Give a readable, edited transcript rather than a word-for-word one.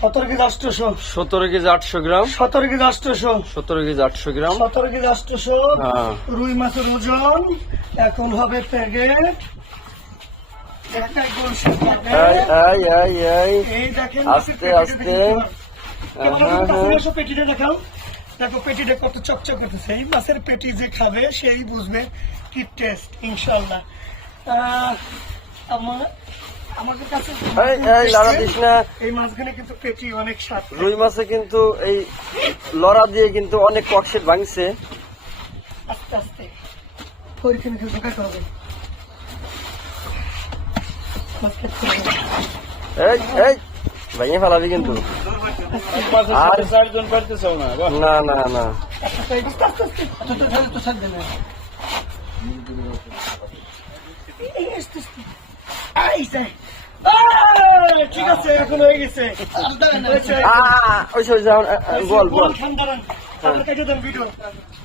17 KG 800, 17 KG 800 গ্রাম, 17 KG 800, 17 KG 800 গ্রাম। 17 KG 800। হ্যাঁ। রুই মাছের ওজন এখন হবে প্যাকেট একাই গোলসের এই প্যাকেট। এই এই এই এই দেখেন আস্তে আস্তে। পেটিটা দেখাও। দেখো পেটিটা কত চকচক করতেছে। এই মাছের পেটি যে খাবে সেই বুঝবে কি টেস্ট ইনশাআল্লাহ। আমাদের কাছে এই এই লড়া দিস না। এই মাছখানে কিন্তু পেটি অনেক স্বাদ। রুই মাছে কিন্তু এই লড়া দিয়ে কিন্তু অনেক ককশেট ভাঙছে। আস্তে আস্তে পরীক্ষা নিতে ঢোকাতে হবে। এই এই ভেঙে ফেলাবি কিন্তু। আর 4 জন পারতেছ না। না না না, ঠিক আছে এখন হয়ে গেছে। ওই বল বল। ঠান্ডা ভিডিও